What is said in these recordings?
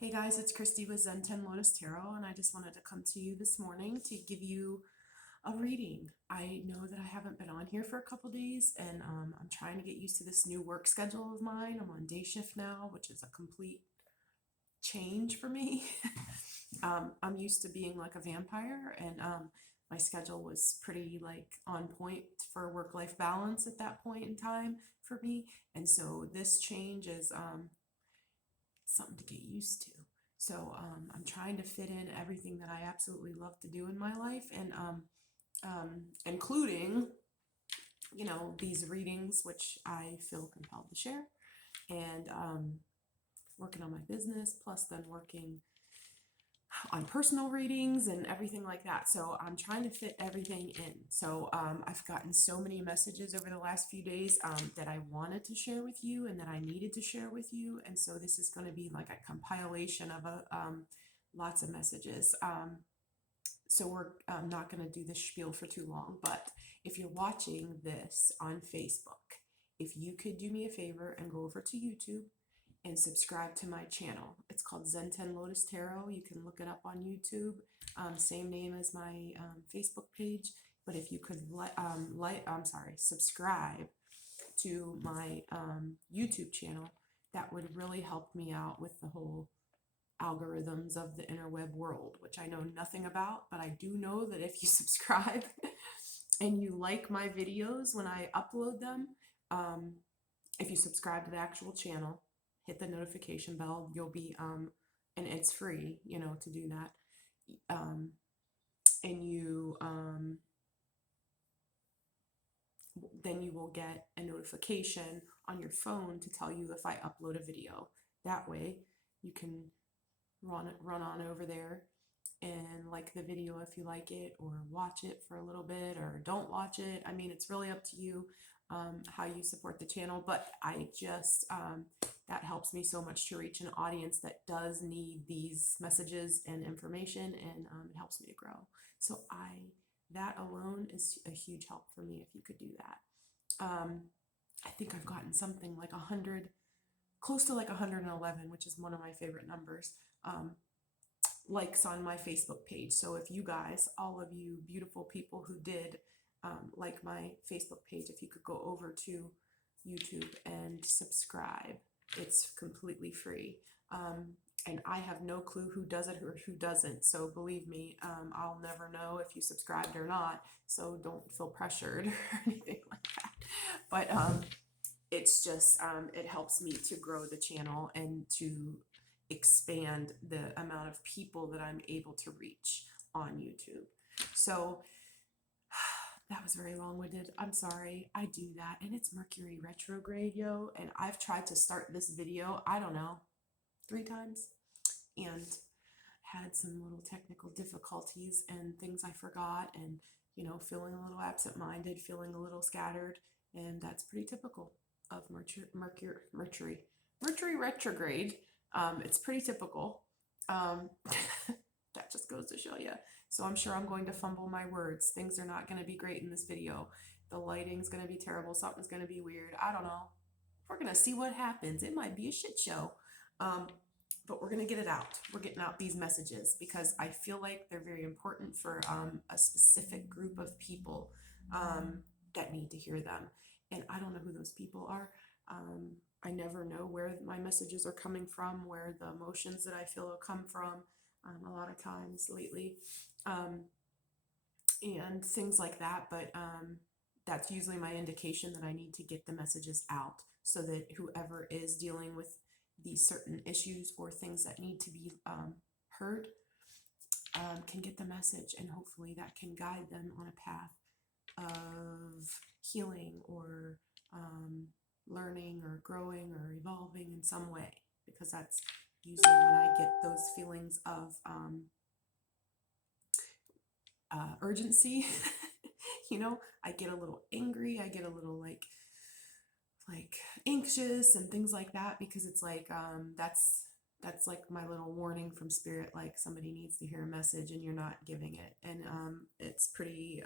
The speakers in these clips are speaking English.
Hey guys, it's Christy with Zen 10 Lotus Tarot, and I just wanted to come to you this morning to give you a reading. I know that I haven't been on here for a couple days, and I'm trying to get used to this new work schedule of mine. I'm on day shift now, which is a complete change for me. I'm used to being like a vampire, and my schedule was pretty like on point for work-life balance at that point in time for me, and so this change is something to get used to. So I'm trying to fit in everything that I absolutely love to do in my life, and including, these readings, which I feel compelled to share, and working on my business, plus then working on personal readings and everything like that. So I'm trying to fit everything in. So I've gotten so many messages over the last few days that I wanted to share with you and that I needed to share with you. And so this is going to be like a compilation of lots of messages. So we're not going to do this spiel for too long, but if you're watching this on Facebook, if you could do me a favor and go over to YouTube and subscribe to my channel. It's called Zen 10 Lotus Tarot. You can look it up on YouTube. Same name as my Facebook page. But if you could subscribe to my YouTube channel, that would really help me out with the whole algorithms of the interweb world, which I know nothing about, but I do know that if you subscribe and you like my videos when I upload them, if you subscribe to the actual channel, hit the notification bell, you'll be and it's free, to do that, and you then you will get a notification on your phone to tell you if I upload a video. That way you can run on over there and like the video if you like it, or watch it for a little bit, or don't watch it. I mean, it's really up to you how you support the channel, but I just that helps me so much to reach an audience that does need these messages and information, and it helps me to grow. So that alone is a huge help for me if you could do that. I think I've gotten something like 100, close to like 111, which is one of my favorite numbers, likes on my Facebook page. So if you guys, all of you beautiful people who did like my Facebook page, if you could go over to YouTube and subscribe, it's completely free. And I have no clue who does it or who doesn't. So believe me, I'll never know if you subscribed or not. So don't feel pressured or anything like that. But it's just, it helps me to grow the channel and to expand the amount of people that I'm able to reach on YouTube. So that was very long-winded. I'm sorry. I do that. And it's Mercury Retrograde, yo. And I've tried to start this video, I don't know, 3 times, and had some little technical difficulties and things I forgot, and feeling a little absent-minded, feeling a little scattered, and that's pretty typical of Mercury Retrograde. It's pretty typical. That just goes to show you. So I'm sure I'm going to fumble my words. Things are not going to be great in this video. The lighting's going to be terrible. Something's going to be weird. I don't know. We're going to see what happens. It might be a shit show. But we're going to get it out. We're getting out these messages because I feel like they're very important for a specific group of people that need to hear them. And I don't know who those people are. I never know where my messages are coming from, where the emotions that I feel will come from, a lot of times lately, and things like that. But that's usually my indication that I need to get the messages out so that whoever is dealing with these certain issues or things that need to be heard can get the message, and hopefully that can guide them on a path of healing or learning or growing or evolving in some way, because that's usually when I get those feelings of urgency. I get a little angry, I get a little like anxious and things like that, because it's like that's like my little warning from spirit, like somebody needs to hear a message and you're not giving it. And it's pretty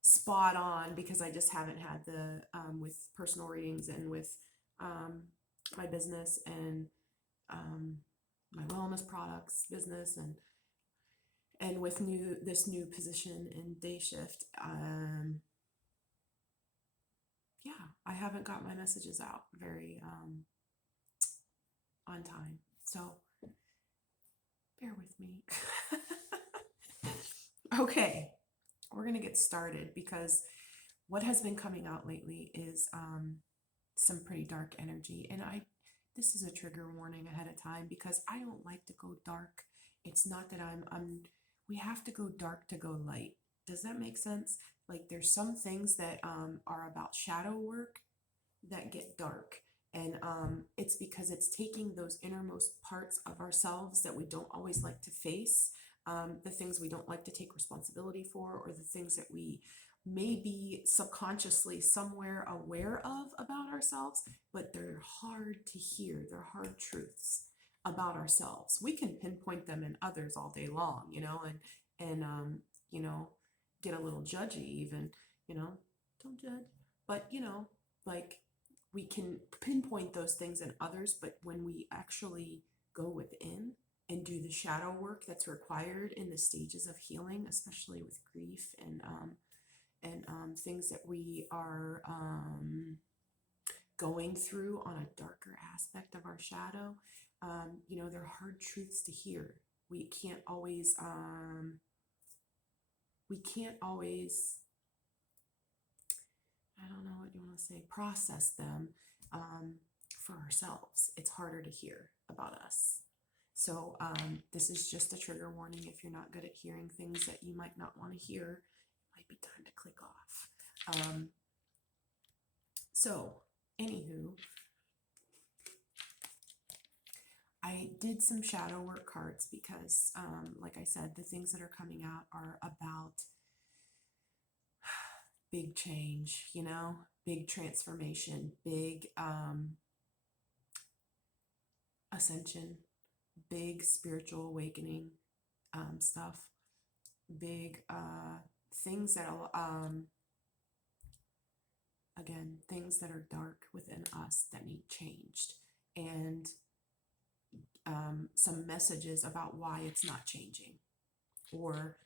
spot on, because I just haven't had the with personal readings and with my business and my wellness products business, and with this new position in day shift, yeah, I haven't got my messages out very on time. So bear with me. Okay, we're gonna get started because what has been coming out lately is some pretty dark energy, and this is a trigger warning ahead of time because I don't like to go dark. It's not that we have to go dark to go light. Does that make sense? Like there's some things that are about shadow work that get dark, and it's because it's taking those innermost parts of ourselves that we don't always like to face, the things we don't like to take responsibility for, or the things that we may be subconsciously somewhere aware of about ourselves, but they're hard to hear. They're hard truths about ourselves. We can pinpoint them in others all day long, and get a little judgy even, don't judge. But like we can pinpoint those things in others, but when we actually go within and do the shadow work that's required in the stages of healing, especially with grief and things that we are going through on a darker aspect of our shadow, they're hard truths to hear. We can't always I don't know what you want to say, process them for ourselves. It's harder to hear about us. So this is just a trigger warning. If you're not good at hearing things that you might not want to hear, it might be time to click off. So anywho, I did some shadow work cards because, like I said, the things that are coming out are about big change, big transformation, big ascension, big spiritual awakening stuff, big things that'll, again, things that are dark within us that need changed, and some messages about why it's not changing or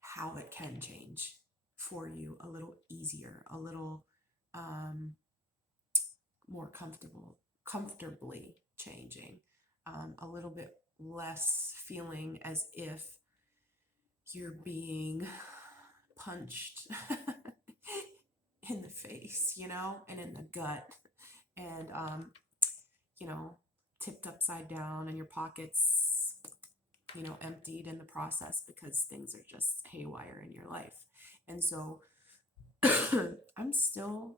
how it can change for you a little easier, a little more comfortably changing, a little bit less feeling as if you're being punched in the face, and in the gut, and tipped upside down, and your pockets, emptied in the process because things are just haywire in your life. And so I still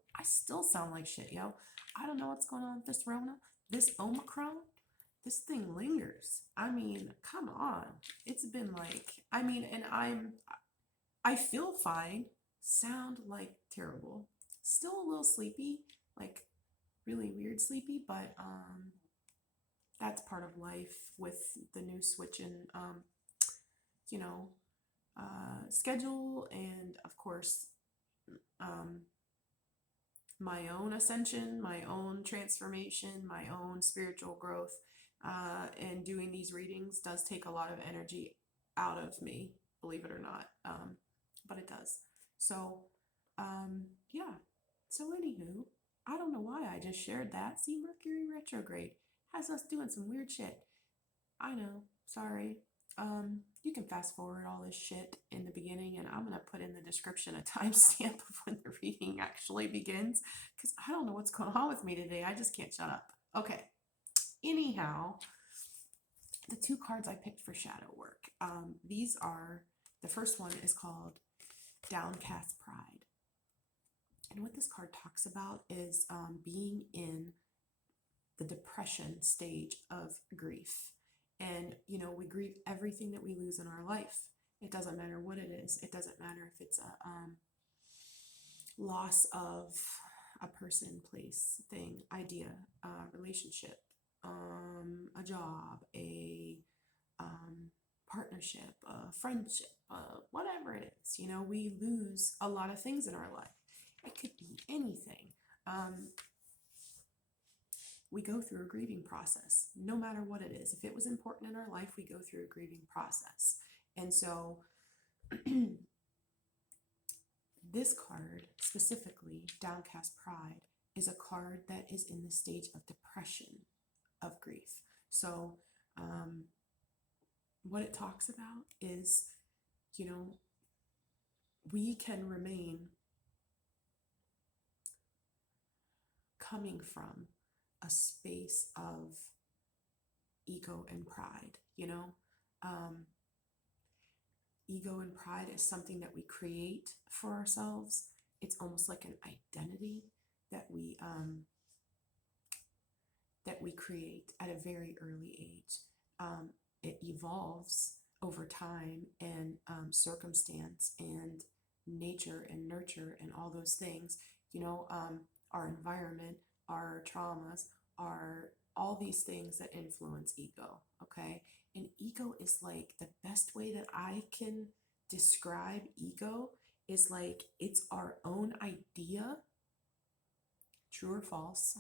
sound like shit, yo. I don't know what's going on with this Rona, this Omicron. This thing lingers. I mean, come on. It's been and I feel fine, sound like terrible, still a little sleepy, like really weird sleepy, but that's part of life with the new switch in schedule, and of course my own ascension, my own transformation, my own spiritual growth, and doing these readings does take a lot of energy out of me, believe it or not, but it does. So yeah, so anywho, I don't know why I just shared that. See, Mercury Retrograde has us doing some weird shit. I know, sorry. You can fast forward all this shit in the beginning, and I'm going to put in the description a timestamp of when the reading actually begins, because I don't know what's going on with me today. I just can't shut up. Okay. Anyhow, the two cards I picked for shadow work, the first one is called Downcast Pride. And what this card talks about is being in the depression stage of grief. And, we grieve everything that we lose in our life. It doesn't matter what it is. It doesn't matter if it's a loss of a person, place, thing, idea, relationship, a job, a partnership, a friendship, whatever it is. We lose a lot of things in our life. It could be anything. we go through a grieving process, no matter what it is. If it was important in our life, we go through a grieving process. And so this card, specifically, Downcast Pride, is a card that is in the stage of depression, of grief. So what it talks about is, we can remain coming from a space of ego and pride, ego and pride is something that we create for ourselves. It's almost like an identity that we create at a very early age. It evolves over time and circumstance and nature and nurture and all those things. Our environment, our traumas, all these things that influence ego. Okay, and ego is like, the best way that I can describe ego is like, it's our own idea. True or false?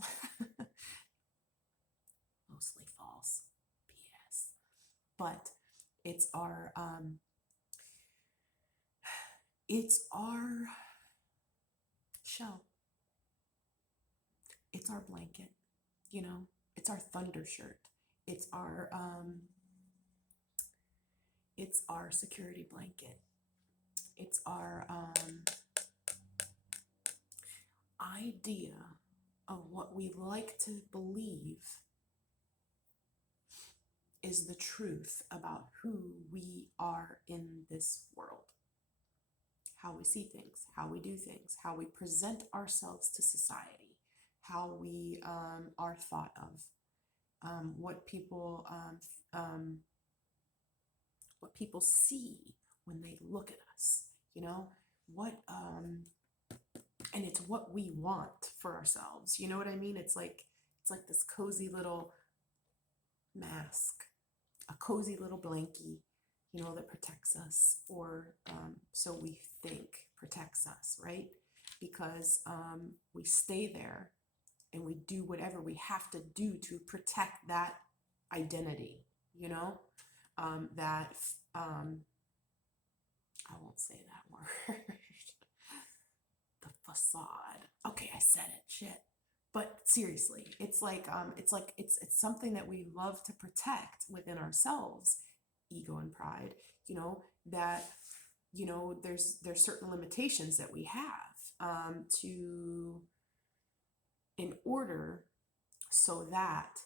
Mostly false. BS. But it's our shell. It's our blanket, it's our thunder shirt. It's our security blanket. It's our idea of what we like to believe is the truth about who we are in this world. How we see things, how we do things, how we present ourselves to society, how we are thought of, what people see when they look at us, and it's what we want for ourselves. You know what I mean? It's like this cozy little mask, a cozy little blankie, that protects us, or so we think protects us, right? Because we stay there and we do whatever we have to do to protect that identity, that I won't say that word. The facade. Okay, I said it. Shit. But seriously, it's something that we love to protect within ourselves, ego and pride, that, there's certain limitations that we have in order so that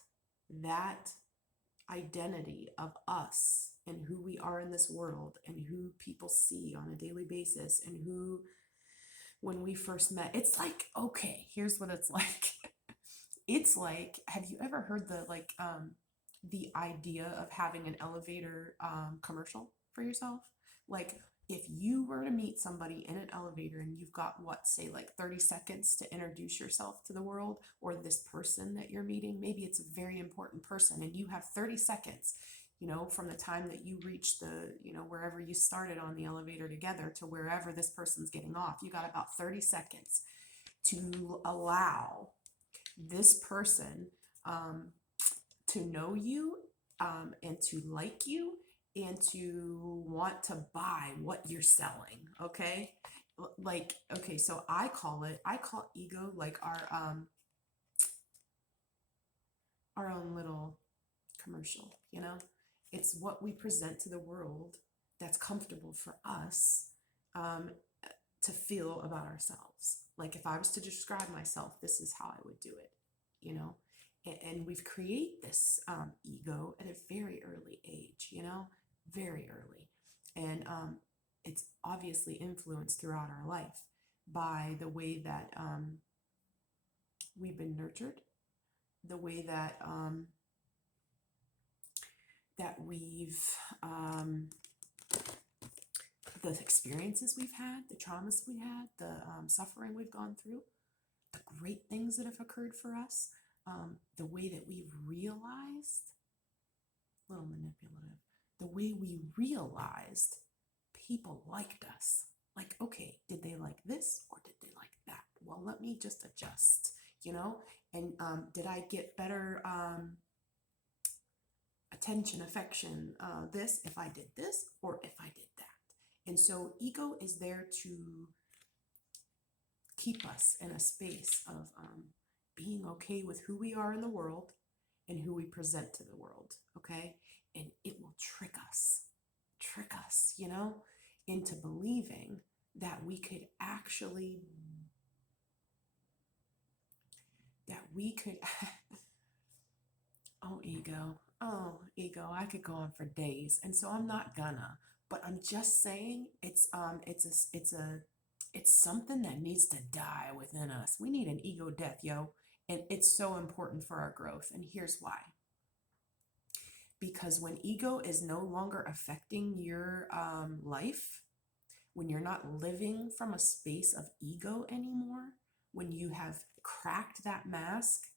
identity of us and who we are in this world and who people see on a daily basis and who, when we first met, it's like, okay, here's what it's like. It's like, have you ever heard the idea of having an elevator commercial for yourself? Like, if you were to meet somebody in an elevator and you've got 30 seconds to introduce yourself to the world, or this person that you're meeting, maybe it's a very important person, and you have 30 seconds, from the time that you reach the, wherever you started on the elevator together to wherever this person's getting off, you got about 30 seconds to allow this person to know you and to like you and to want to buy what you're selling. Okay. So I call ego like our own little commercial, it's what we present to the world that's comfortable for us to feel about ourselves. Like, if I was to describe myself, this is how I would do it, and we've created this ego at a very early age, very early. And it's obviously influenced throughout our life by the way that we've been nurtured, the way that we've the experiences we've had, the traumas we had, the suffering we've gone through, the great things that have occurred for us, the way that we've realized, a little manipulative, the way we realized people liked us. Like, okay, did they like this or did they like that? Well, let me just adjust, you know? And did I get better attention, affection, this, if I did this, or if I did that? And so ego is there to keep us in a space of being okay with who we are in the world and who we present to the world, okay? And it will trick us, you know, into believing that we could actually, oh, ego, I could go on for days. And so I'm not gonna, but I'm just saying it's something that needs to die within us. We need an ego death, yo. And it's so important for our growth. And here's why. Because when ego is no longer affecting your life, when you're not living from a space of ego anymore, when you have cracked that mask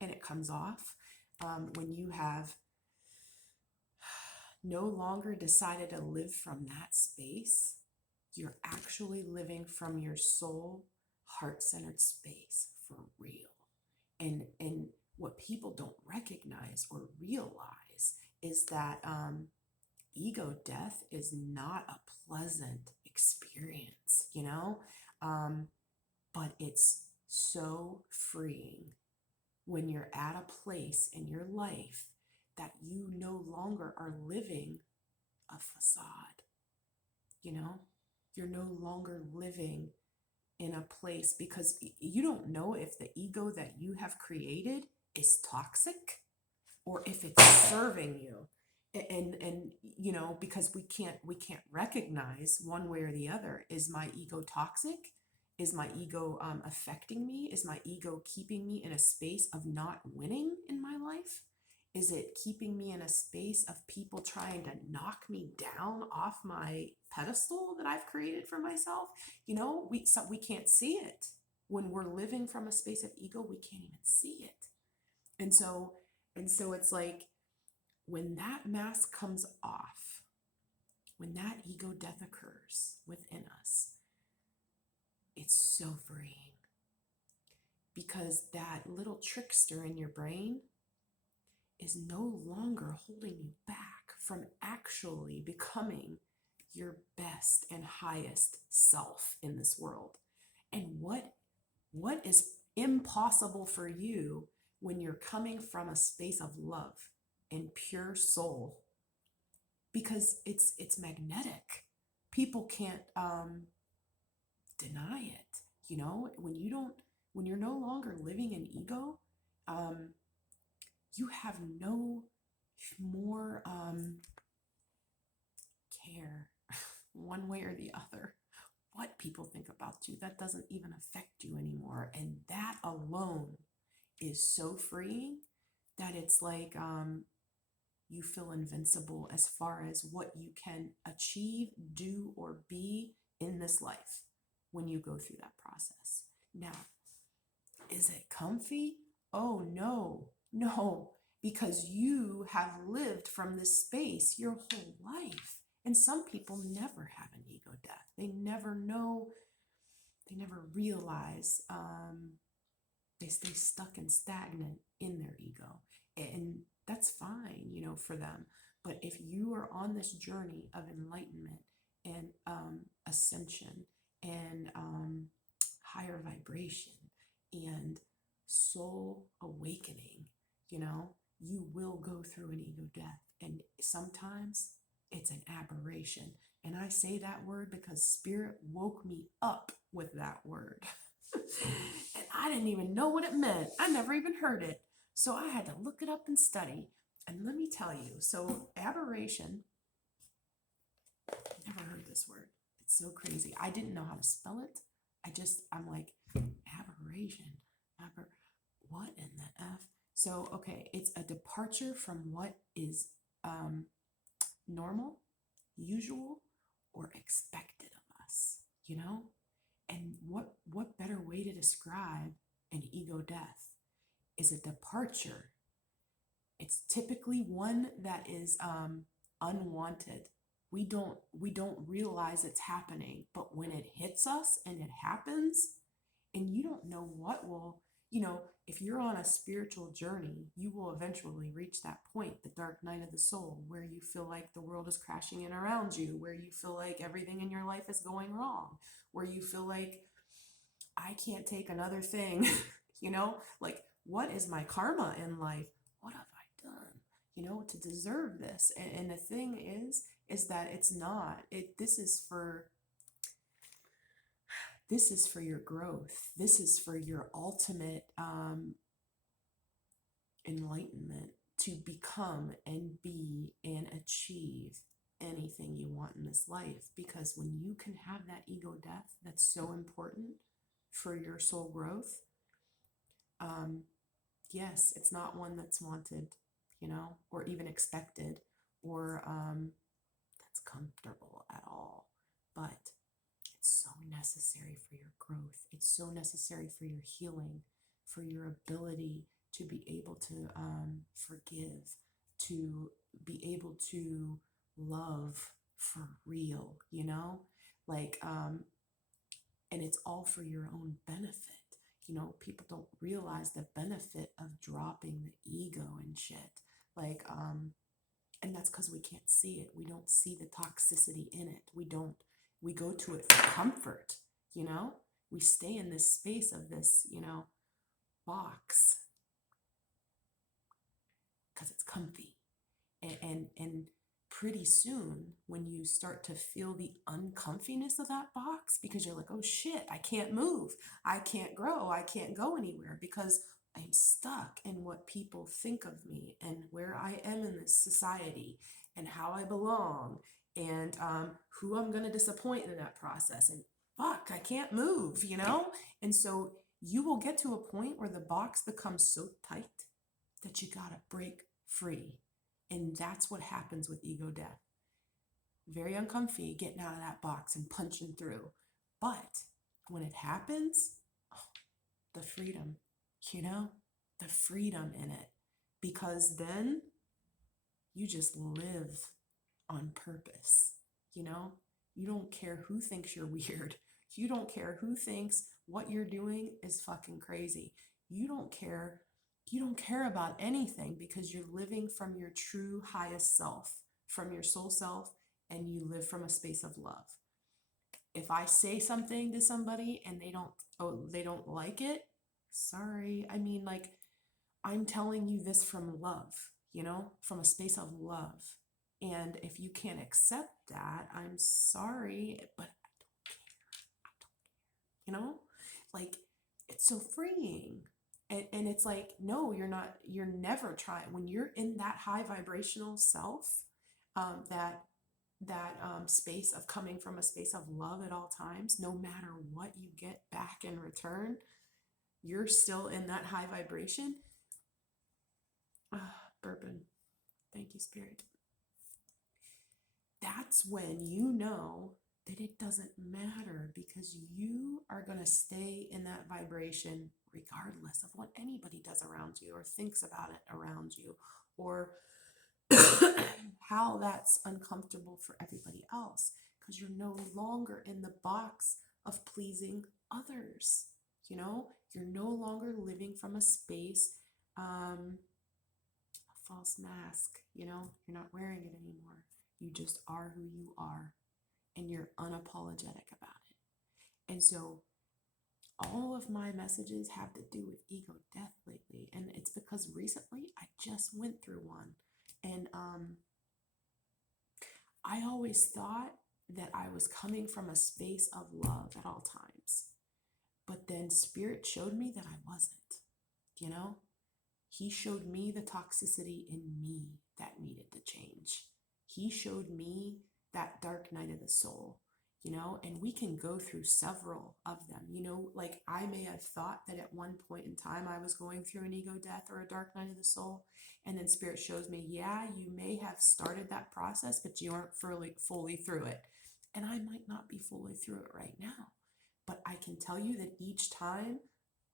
and it comes off, when you have no longer decided to live from that space, you're actually living from your soul, heart-centered space for real. And what people don't recognize or realize is that ego death is not a pleasant experience, you know, but it's so freeing when you're at a place in your life that you no longer are living a facade, you know, you're no longer living in a place, because you don't know if the ego that you have created is toxic or if it's serving you. And you know, because we can't recognize one way or the other. Is my ego toxic? Is my ego affecting me? Is my ego keeping me in a space of not winning in my life? Is it keeping me in a space of people trying to knock me down off my pedestal that I've created for myself? You know, we can't see it. When we're living from a space of ego, we can't even see it. And so it's like, when that mask comes off, when that ego death occurs within us, it's so freeing, because that little trickster in your brain is no longer holding you back from actually becoming your best and highest self in this world. And what is impossible for you when you're coming from a space of love and pure soul, because it's magnetic. People can't deny it. You know, when you're no longer living in ego, you have no more care one way or the other what people think about you. That doesn't even affect you anymore. And that alone is so freeing that it's like you feel invincible as far as what you can achieve, do, or be in this life when you go through that process. Now, is it comfy? Oh, no, because you have lived from this space your whole life. And some people never have an ego death. They never know, they never realize, they stay stuck and stagnant in their ego. And that's fine, you know, for them. But if you are on this journey of enlightenment and ascension and higher vibration and soul awakening, you know, you will go through an ego death. And sometimes it's an aberration. And I say that word because Spirit woke me up with that word. And I didn't even know what it meant. I never even heard it. So I had to look it up and study. And let me tell you, so aberration, never heard this word. It's so crazy. I didn't know how to spell it. I'm like, aberration, what in the F? So, okay, it's a departure from what is normal, usual, or expected of us, you know? And what better way to describe an ego death is a departure. It's typically one that is unwanted. We don't realize it's happening, but when it hits us and it happens, and you don't know what will, if you're on a spiritual journey, you will eventually reach that point, the dark night of the soul, where you feel like the world is crashing in around you, where you feel like everything in your life is going wrong, where you feel like, I can't take another thing, like, what is my karma in life? What have I done, to deserve this? And the thing is that it's not, this is for your growth. This is for your ultimate enlightenment, to become and be and achieve anything you want in this life. Because when you can have that ego death, that's so important for your soul growth. Yes, it's not one that's wanted, or even expected, or that's comfortable at all. But it's so necessary for your growth. It's so necessary for your healing, for your ability to be able to forgive, to be able to love for real, and it's all for your own benefit. People don't realize the benefit of dropping the ego and shit. And that's because we can't see it. We don't see the toxicity in it. We go to it for comfort, we stay in this space of this, box because it's comfy. And pretty soon, when you start to feel the uncomfiness of that box, because you're like, oh shit, I can't move, I can't grow, I can't go anywhere because I'm stuck in what people think of me and where I am in this society and how I belong and who I'm going to disappoint in that process. And fuck, I can't move, And so you will get to a point where the box becomes so tight that you got to break free. And that's what happens with ego death. Very uncomfy getting out of that box and punching through. But when it happens, the freedom, the freedom in it. Because then you just live on purpose, You don't care who thinks you're weird. You don't care who thinks what you're doing is fucking crazy. You don't care about anything because you're living from your true highest self, from your soul self, and you live from a space of love. If I say something to somebody and they don't like it, sorry. I'm telling you this from love, from a space of love. And if you can't accept that, I'm sorry, but I don't care. It's so freeing. And it's like, no, you're never trying. When you're in that high vibrational self, that space of coming from a space of love at all times, no matter what you get back in return, you're still in that high vibration. Bourbon. Thank you, Spirit. That's when you know that it doesn't matter because you are going to stay in that vibration regardless of what anybody does around you or thinks about it around you or how that's uncomfortable for everybody else, because you're no longer in the box of pleasing others. You're no longer living from a space, a false mask. You're not wearing it anymore. You just are who you are, and you're unapologetic about it. And so all of my messages have to do with ego death lately, and it's because recently I just went through one. And I always thought that I was coming from a space of love at all times. But then Spirit showed me that I wasn't, He showed me the toxicity in me that needed to change. He showed me that dark night of the soul, and we can go through several of them. I may have thought that at one point in time I was going through an ego death or a dark night of the soul. And then Spirit shows me, yeah, you may have started that process, but you aren't fully through it. And I might not be fully through it right now. But I can tell you that each time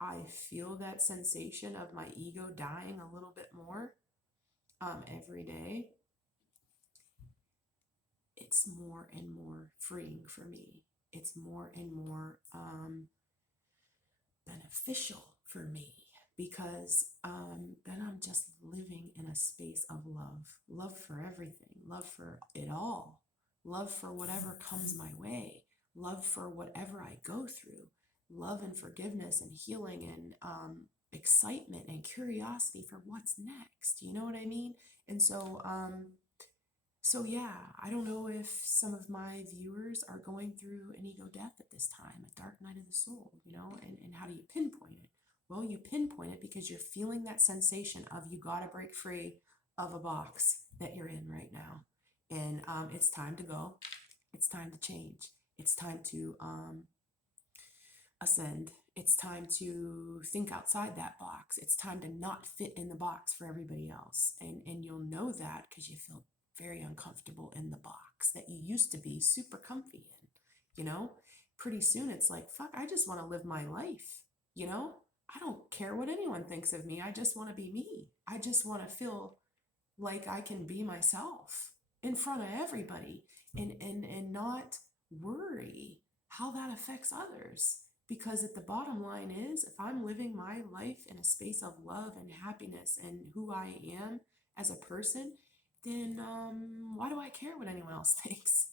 I feel that sensation of my ego dying a little bit more every day, it's more and more freeing for me. It's more and more beneficial for me. because then I'm just living in a space of love for everything, love for it all, love for whatever comes my way, love for whatever I go through, love and forgiveness and healing and excitement and curiosity for what's next. You know what I mean? And so yeah, I don't know if some of my viewers are going through an ego death at this time, a dark night of the soul, and how do you pinpoint it? Well, you pinpoint it because you're feeling that sensation of you got to break free of a box that you're in right now. And it's time to go. It's time to change. It's time to ascend. It's time to think outside that box. It's time to not fit in the box for everybody else. And you'll know that because you feel very uncomfortable in the box that you used to be super comfy in. Pretty soon it's like, fuck, I just want to live my life. I don't care what anyone thinks of me. I just want to be me. I just want to feel like I can be myself in front of everybody and not worry how that affects others. Because at the bottom line is, if I'm living my life in a space of love and happiness and who I am as a person, then why do I care what anyone else thinks?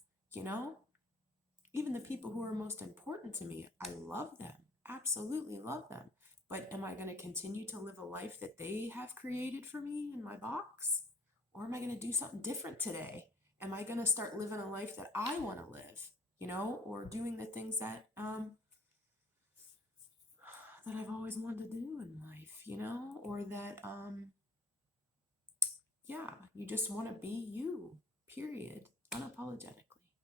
Even the people who are most important to me, I love them, absolutely love them. But am I going to continue to live a life that they have created for me in my box? Or am I going to do something different today? Am I going to start living a life that I want to live, or doing the things that that I've always wanted to do in life, or that, yeah, you just want to be you, period, unapologetically.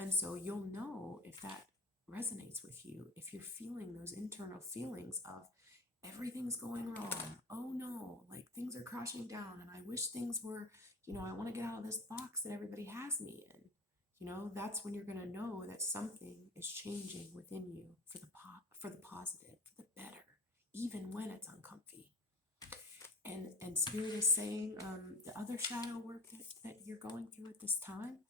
And so you'll know if that resonates with you, if you're feeling those internal feelings of everything's going wrong. Oh no, like things are crashing down and I wish things were, I want to get out of this box that everybody has me in. That's when you're going to know that something is changing within you for the positive, for the better, even when it's uncomfy. And Spirit is saying the other shadow work that you're going through at this time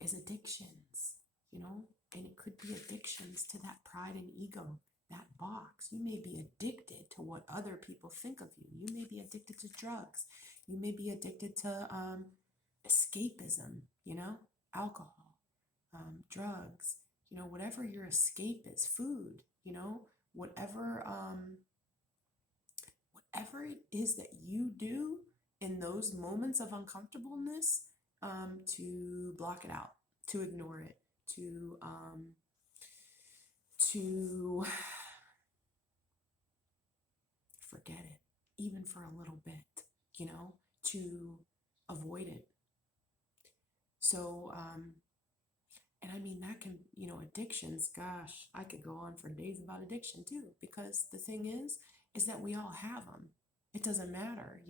is addictions, and it could be addictions to that pride and ego, that box. You may be addicted to what other people think of you. You may be addicted to drugs. You may be addicted to escapism, alcohol, drugs, whatever your escape is, food, whatever it is that you do in those moments of uncomfortableness, to block it out, to ignore it, to forget it, even for a little bit, to avoid it. So, and I mean, that can, addictions, gosh, I could go on for days about addiction too, because the thing is that we all have them. It doesn't matter,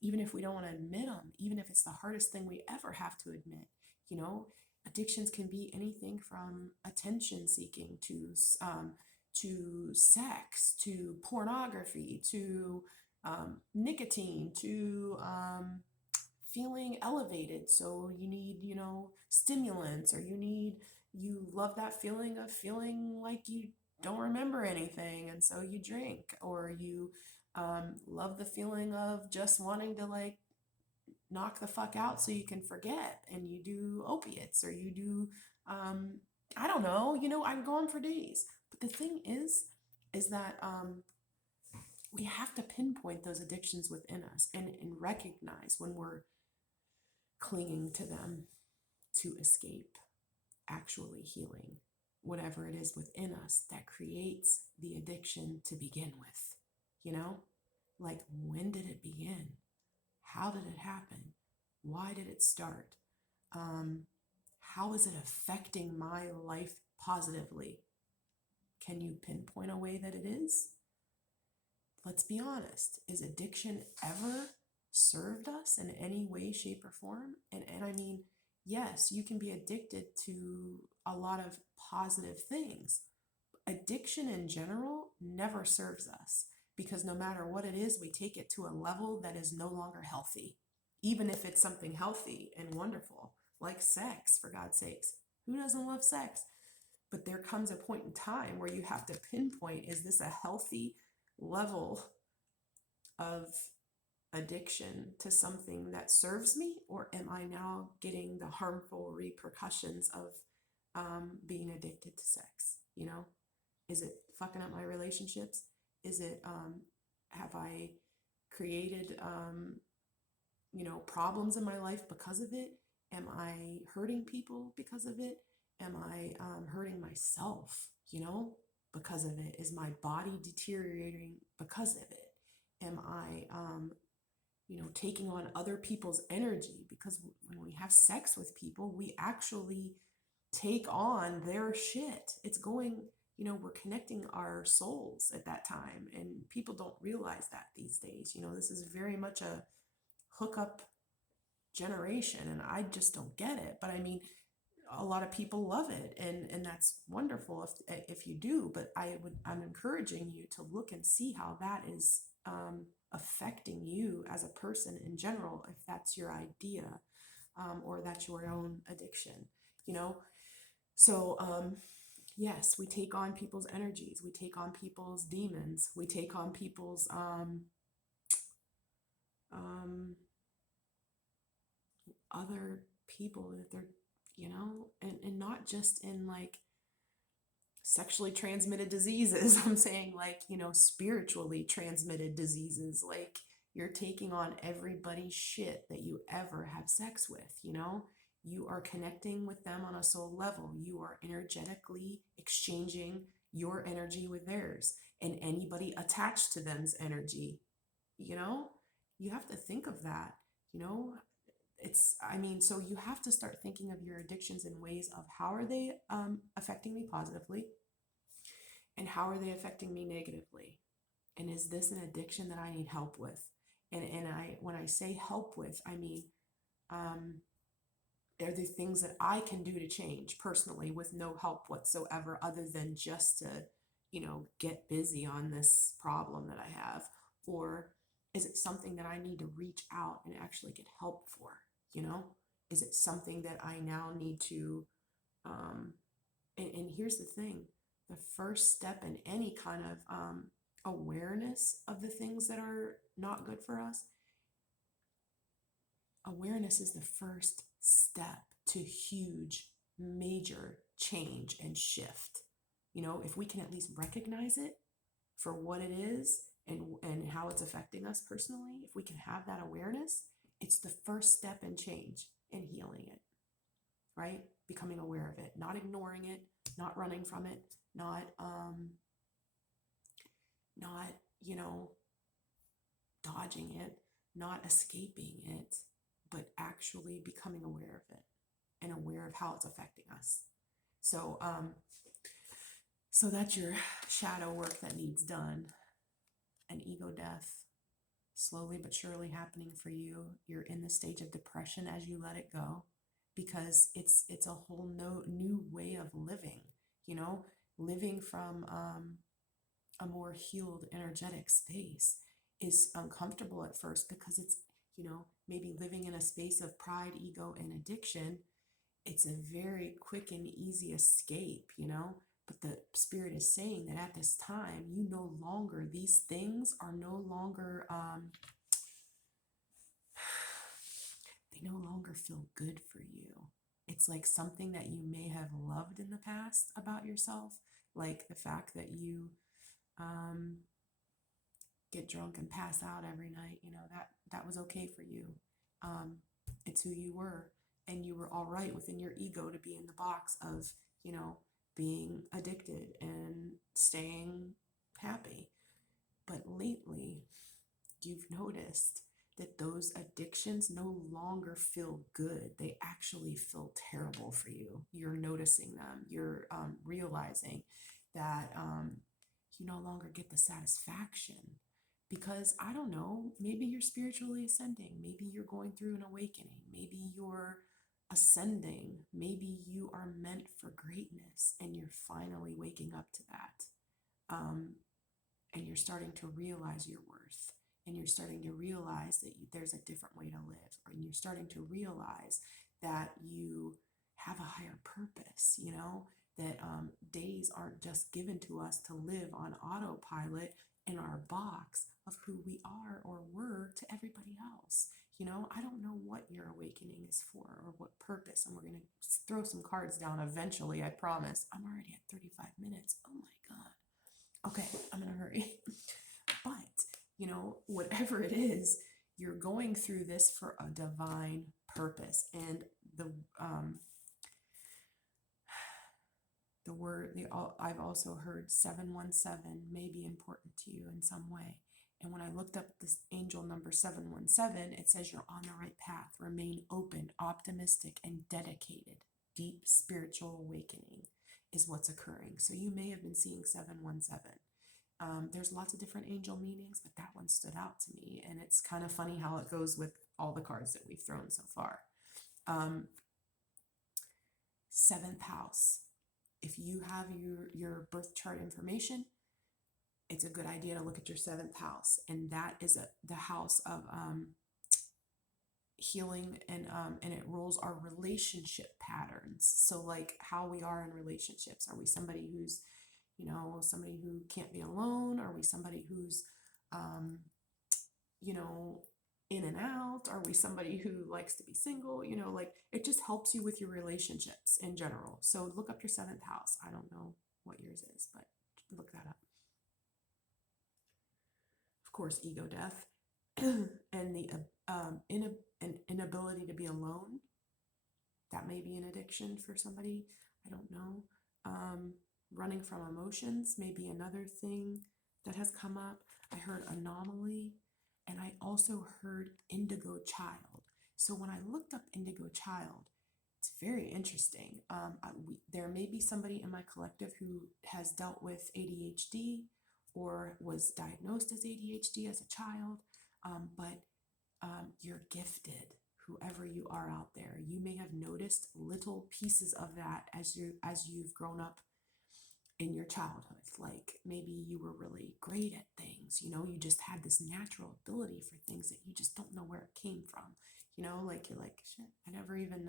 even if we don't want to admit them, even if it's the hardest thing we ever have to admit, addictions can be anything from attention seeking to sex, to pornography, to nicotine, to feeling elevated. So you need, stimulants, or you love that feeling of feeling like you don't remember anything. And so you drink, or you love the feeling of just wanting to like knock the fuck out so you can forget, and you do opiates, or you do, I don't know, I'm going for days. But the thing is that we have to pinpoint those addictions within us and recognize when we're clinging to them to escape actually healing whatever it is within us that creates the addiction to begin with. Like, when did it begin? How did it happen? Why did it start? How is it affecting my life positively? Can you pinpoint a way that it is? Let's be honest. Is addiction ever served us in any way, shape, or form? And I mean, yes, you can be addicted to a lot of positive things. Addiction in general never serves us, because no matter what it is, we take it to a level that is no longer healthy, even if it's something healthy and wonderful, like sex, for God's sakes. Who doesn't love sex? But there comes a point in time where you have to pinpoint, is this a healthy level of addiction to something that serves me, or am I now getting the harmful repercussions of being addicted to sex? You know, is it fucking up my relationships? Is it, have I created, problems in my life because of it? Am I hurting people because of it? Am I hurting myself, because of it? Is my body deteriorating because of it? Am I, taking on other people's energy? Because when we have sex with people, we actually take on their shit. It's going, we're connecting our souls at that time. And people don't realize that these days. This is very much a hookup generation, and I just don't get it. But I mean, a lot of people love it, and that's wonderful if you do. But I'm encouraging you to look and see how that is affecting you as a person in general, if that's your idea, or that's your own addiction. So yes, we take on people's energies, we take on people's demons, we take on people's other people that they're, and not just in like sexually transmitted diseases. I'm saying like, spiritually transmitted diseases. Like, you're taking on everybody's shit that you ever have sex with. You are connecting with them on a soul level. You are energetically exchanging your energy with theirs, and anybody attached to them's energy. You have to think of that. So you have to start thinking of your addictions in ways of, how are they affecting me positively, and how are they affecting me negatively, and is this an addiction that I need help with? And when I say help with, I mean, are there things that I can do to change personally with no help whatsoever, other than just to, get busy on this problem that I have? Or is it something that I need to reach out and actually get help for? Is it something that I now need to, and here's the thing, the first step in any kind of awareness of the things that are not good for us, awareness is the first step to huge, major change and shift. If we can at least recognize it for what it is, and how it's affecting us personally, if we can have that awareness, it's the first step in change and healing it, right? Becoming aware of it, not ignoring it, not running from it, not, dodging it, not escaping it, but actually becoming aware of it and aware of how it's affecting us. So, so that's your shadow work that needs done. An ego death, slowly but surely happening for you. You're in the stage of depression as you let it go, because it's a whole new way of living. Living from a more healed, energetic space is uncomfortable at first, because it's, maybe living in a space of pride, ego, and addiction. It's a very quick and easy escape, but the spirit is saying that at this time, these things are no longer, they no longer feel good for you. It's like something that you may have loved in the past about yourself, like the fact that you get drunk and pass out every night. That was okay for you. It's who you were, and you were all right within your ego to be in the box of, being addicted and staying happy. But lately, you've noticed that those addictions no longer feel good. They actually feel terrible for you. You're noticing them. You're realizing that you no longer get the satisfaction, because, I don't know, maybe you're spiritually ascending. Maybe you're going through an awakening. Maybe you're ascending. Maybe you are meant for greatness, and you're finally waking up to that. And you're starting to realize your worth, and you're starting to realize that there's a different way to live, and you're starting to realize that you have a higher purpose, that days aren't just given to us to live on autopilot. in our box of who we are or were to everybody else. You know, I don't know what your awakening is for or what purpose, and we're going to throw some cards down eventually, I promise. I'm already at 35 minutes. Oh my God. Okay, I'm going to hurry. But, you know, whatever it is, you're going through this for a divine purpose. And the word, I've also heard 717 may be important to you in some way. And when I looked up this angel number 717, it says you're on the right path. Remain open, optimistic, and dedicated. Deep spiritual awakening is what's occurring. So you may have been seeing 717. There's lots of different angel meanings, but that one stood out to me. And it's kind of funny how it goes with all the cards that we've thrown so far. Seventh house. If you have your birth chart information, it's a good idea to look at your seventh house. And that is the house of healing, and it rules our relationship patterns. So like how we are in relationships. Are we somebody who's, you know, somebody who can't be alone? Are we somebody who's, you know, in and out? Are we somebody who likes to be single? You know, like it just helps you with your relationships in general. So look up your seventh house. I don't know what yours is, but look that up. Of course, ego death and the inability to be alone. That may be an addiction for somebody. I don't know. Running from emotions may be another thing that has come up. I heard anomaly, and I also heard Indigo Child. So when I looked up Indigo Child, it's very interesting. There may be somebody in my collective who has dealt with ADHD or was diagnosed as ADHD as a child, but you're gifted. Whoever you are out there, you may have noticed little pieces of that as you've grown up in your childhood. Like maybe you were really great at things, you know, you just had this natural ability for things that you just don't know where it came from. You know, like you're like, shit, I never even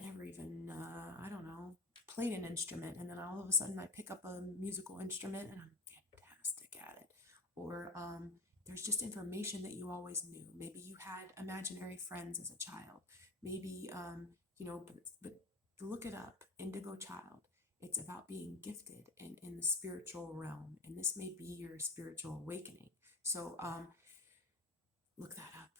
I don't know, played an instrument, and then all of a sudden I pick up a musical instrument and I'm fantastic at it. Or there's just information that you always knew. Maybe you had imaginary friends as a child. Maybe you know, but look it up, Indigo Child. It's about being gifted in the spiritual realm, and this may be your spiritual awakening. So look that up.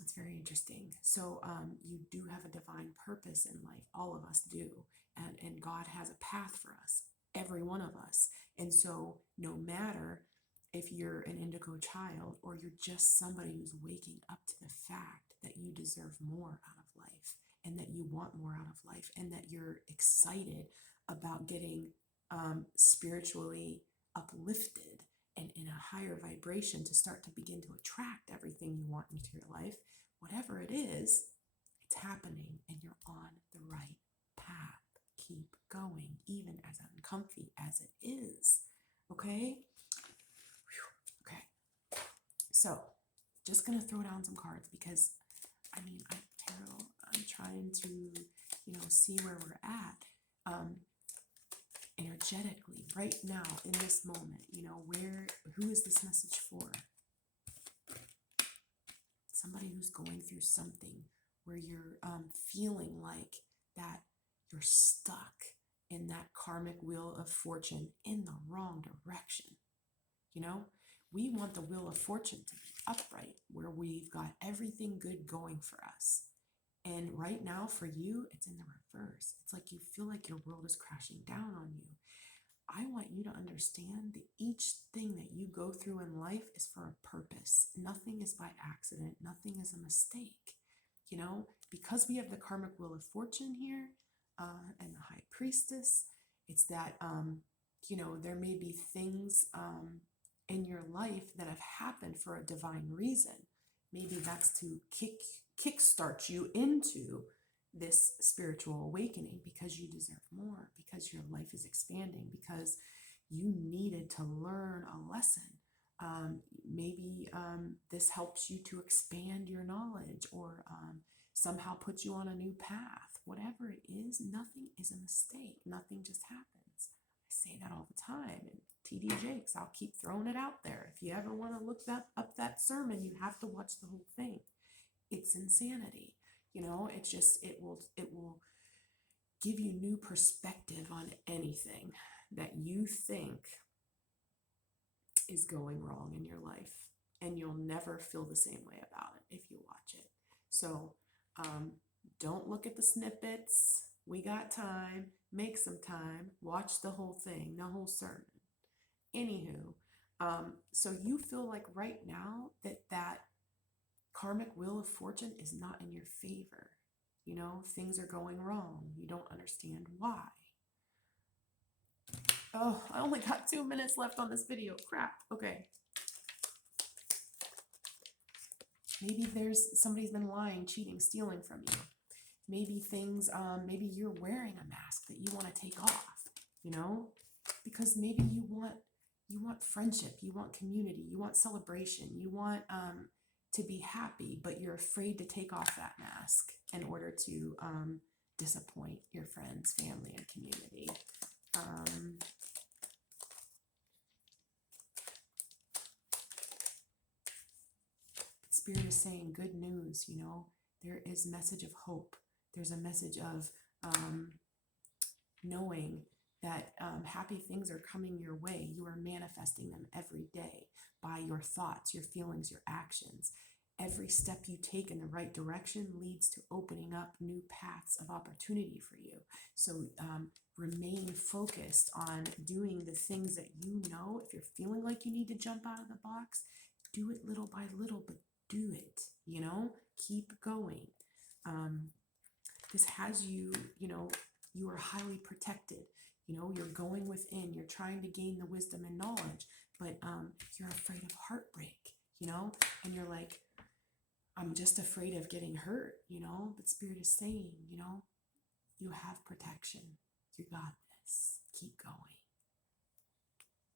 It's very interesting. So you do have a divine purpose in life. All of us do. And God has a path for us, every one of us. And so no matter if you're an indigo child or you're just somebody who's waking up to the fact that you deserve more out of life and that you want more out of life and that you're excited about getting spiritually uplifted and in a higher vibration to start to begin to attract everything you want into your life, whatever it is, it's happening and you're on the right path. Keep going, even as uncomfy as it is. Okay? Whew. Okay. So, just going to throw down some cards because, I mean, I'm trying to, you know, see where we're at. Energetically, right now, in this moment, you know, who is this message for? Somebody who's going through something where you're feeling like that you're stuck in that karmic wheel of fortune in the wrong direction. You know, we want the wheel of fortune to be upright, where we've got everything good going for us. And right now for you, it's in the reverse. It's like you feel like your world is crashing down on you. I want you to understand that each thing that you go through in life is for a purpose. Nothing is by accident. Nothing is a mistake. You know, because we have the karmic wheel of fortune here and the high priestess, it's that, you know, there may be things in your life that have happened for a divine reason. Maybe that's to kickstart you into this spiritual awakening because you deserve more, because your life is expanding, because you needed to learn a lesson. Maybe this helps you to expand your knowledge or somehow puts you on a new path. Whatever it is, nothing is a mistake. Nothing just happens. I say that all the time. And TD Jakes, I'll keep throwing it out there. If you ever want to look up that sermon, you have to watch the whole thing. It's insanity. You know, it's just, it will give you new perspective on anything that you think is going wrong in your life. And you'll never feel the same way about it if you watch it. So don't look at the snippets. We got time. Make some time. Watch the whole thing, the whole sermon. Anywho, so you feel like right now that karmic wheel of fortune is not in your favor. You know, things are going wrong. You don't understand why. Oh, I only got 2 minutes left on this video. Crap. Okay. Maybe somebody's been lying, cheating, stealing from you. Maybe maybe you're wearing a mask that you want to take off, you know, because maybe you want friendship, you want community, you want celebration, you want to be happy, but you're afraid to take off that mask in order to disappoint your friends, family, and community. Spirit is saying good news, you know, there is message of hope. There's a message of knowing that happy things are coming your way. You are manifesting them every day by your thoughts, your feelings, your actions. Every step you take in the right direction leads to opening up new paths of opportunity for you. So remain focused on doing the things that you know. If you're feeling like you need to jump out of the box, do it little by little, but do it, you know, keep going. This has you, you know, you are highly protected. You know, you're going within, you're trying to gain the wisdom and knowledge, but you're afraid of heartbreak, you know, and you're like, I'm just afraid of getting hurt, you know, but Spirit is saying, you know, you have protection. You got this.